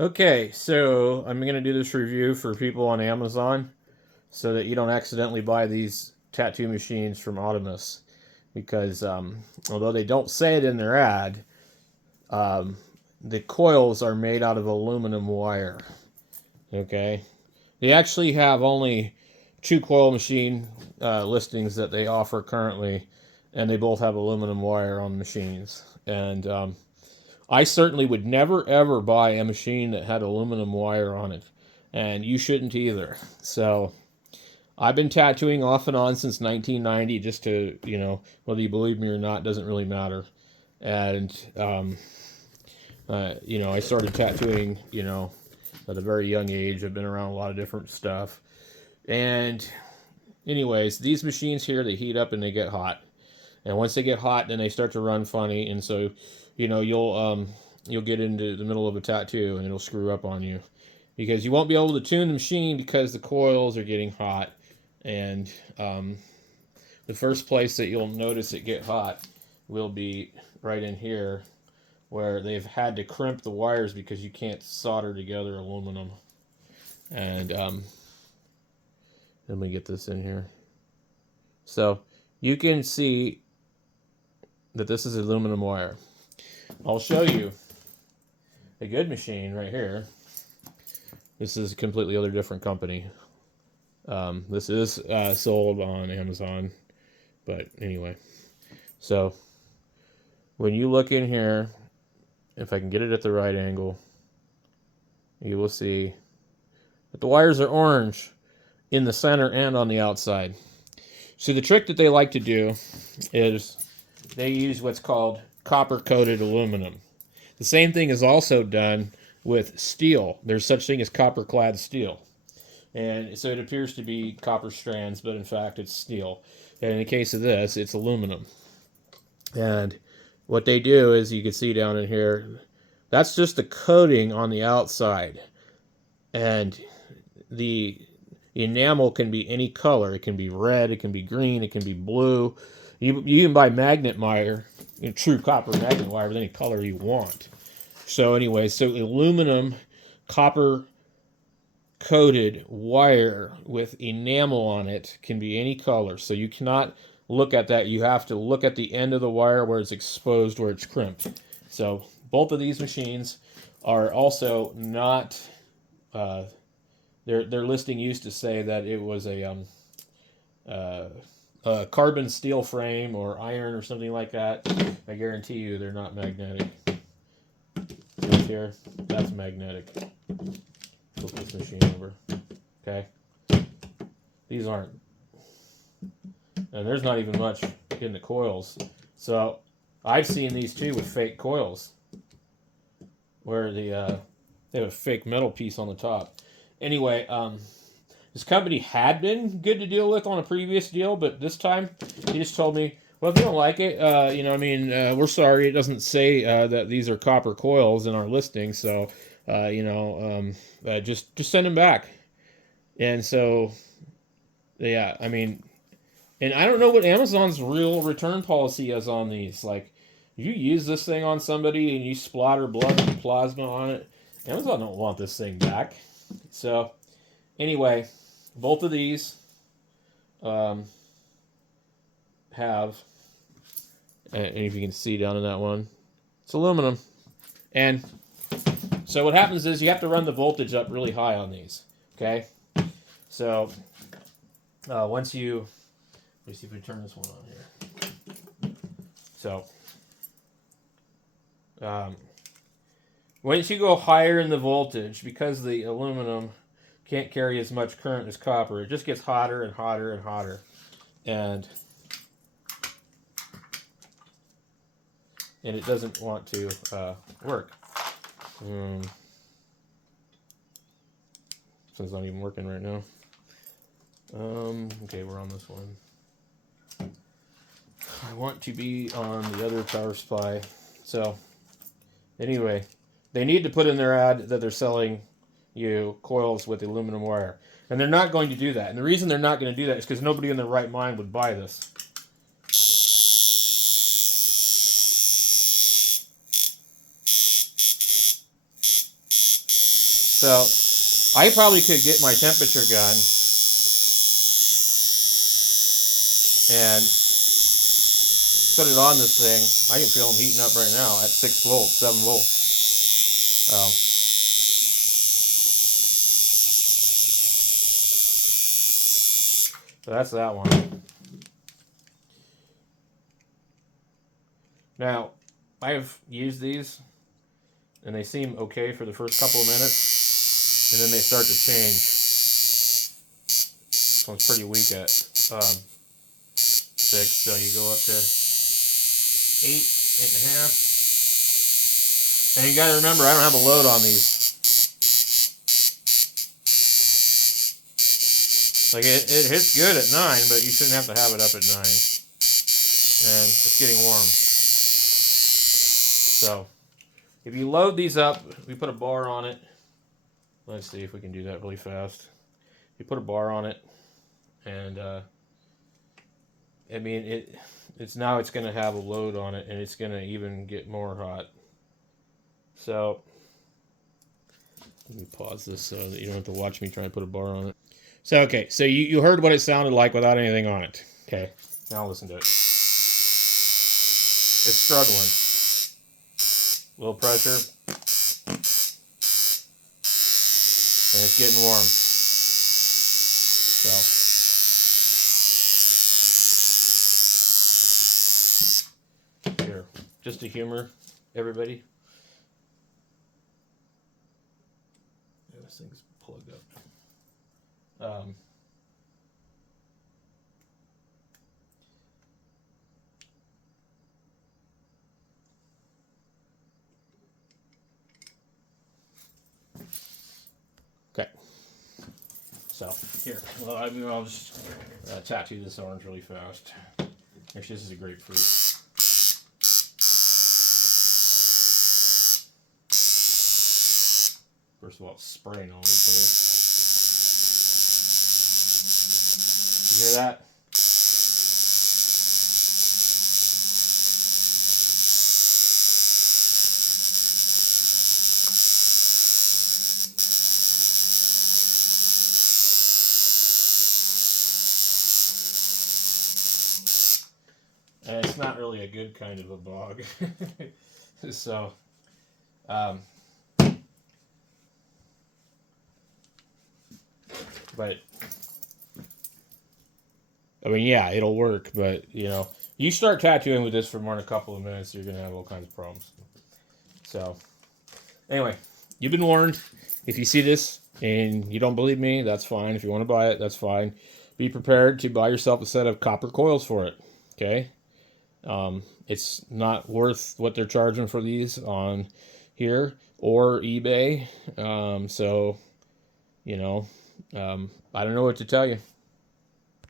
Okay, so I'm going to do this review for people on Amazon so that you don't accidentally buy these tattoo machines from Optimus. Because although they don't say it in their ad, um, the coils are made out of aluminum wire. Okay? They actually have only two coil machine listings that they offer currently, and they both have aluminum wire on the machines. And I certainly would never ever buy a machine that had aluminum wire on it, and you shouldn't either. So I've been tattooing off and on since 1990, just to, whether you believe me or not doesn't really matter. And I started tattooing, at a very young age. I've been around a lot of different stuff. And anyways, these machines here, they heat up and they get hot. And once they get hot, then they start to run funny, and so, you'll get into the middle of a tattoo and it'll screw up on you because you won't be able to tune the machine because the coils are getting hot. And the first place that you'll notice it get hot will be right in here, where they've had to crimp the wires because you can't solder together aluminum. And let me get this in here. So you can see that this is aluminum wire. I'll show you a good machine right here. This is a completely other different company. This is sold on Amazon, but anyway. So when you look in here, if I can get it at the right angle, you will see that the wires are orange in the center and on the outside. See, the trick that they like to do is they use what's called copper-coated aluminum. The same thing is also done with steel. There's such thing as copper-clad steel. And so it appears to be copper strands, but in fact it's steel. And in the case of this, it's aluminum. And what they do is, you can see down in here, that's just the coating on the outside. And the enamel can be any color. It can be red, it can be green, it can be blue. You can buy magnet wire, true copper magnet wire, with any color you want. So anyway, so aluminum, copper coated wire with enamel on it can be any color. So you cannot look at that. You have to look at the end of the wire where it's exposed, where it's crimped. So both of these machines are also not. Their listing used to say that it was a carbon steel frame or iron or something like that. I guarantee you they're not magnetic. Right here, that's magnetic. Flip this machine over. Okay, these aren't, and there's not even much in the coils. So I've seen these too with fake coils, where they have a fake metal piece on the top. Anyway, this company had been good to deal with on a previous deal, but this time he just told me, well, if you don't like it, we're sorry. It doesn't say that these are copper coils in our listing, so just send them back. And so, yeah, I mean, and I don't know what Amazon's real return policy is on these. Like, if you use this thing on somebody and you splatter blood and plasma on it, Amazon don't want this thing back. So, anyway, both of these um, have, and if you can see down in that one, it's aluminum. And so what happens is you have to run the voltage up really high on these. Okay, so once you, let me see if we turn this one on here. So once you go higher in the voltage, because the aluminum can't carry as much current as copper, it just gets hotter and hotter and hotter. And it doesn't want to work. This one's not even working right now. Okay, we're on this one. I want to be on the other power supply. So, anyway, they need to put in their ad that they're selling you coils with aluminum wire. And they're not going to do that. And the reason they're not going to do that is because nobody in their right mind would buy this. So I probably could get my temperature gun and put it on this thing. I can feel them heating up right now at 6 volts, 7 volts. So that's that one. Now, I've used these, and they seem okay for the first couple of minutes, and then they start to change. This one's pretty weak at 6, so you go up to 8.5. And you gotta remember, I don't have a load on these. Like, it hits good at 9, but you shouldn't have to have it up at 9. And it's getting warm. So, if you load these up, we put a bar on it. Let's see if we can do that really fast. You put a bar on it, and I mean, it's now it's going to have a load on it, and it's going to even get more hot. So, let me pause this so that you don't have to watch me try and put a bar on it. So, okay, so you heard what it sounded like without anything on it. Okay, now listen to it. It's struggling. Little pressure. And it's getting warm. So, here, just to humor everybody. This thing's plugged up. Okay. So, here. Well, I mean, I'll just tattoo this orange really fast. Actually, this is a grapefruit. First of all, it's spraying all over the place. You hear that? And it's not really a good kind of a bog. So, but, I mean, yeah, it'll work, but, you know, you start tattooing with this for more than a couple of minutes, you're going to have all kinds of problems. So, anyway, you've been warned. If you see this and you don't believe me, that's fine. If you want to buy it, that's fine. Be prepared to buy yourself a set of copper coils for it, okay? It's not worth what they're charging for these on here or eBay. So, you know, I don't know what to tell you.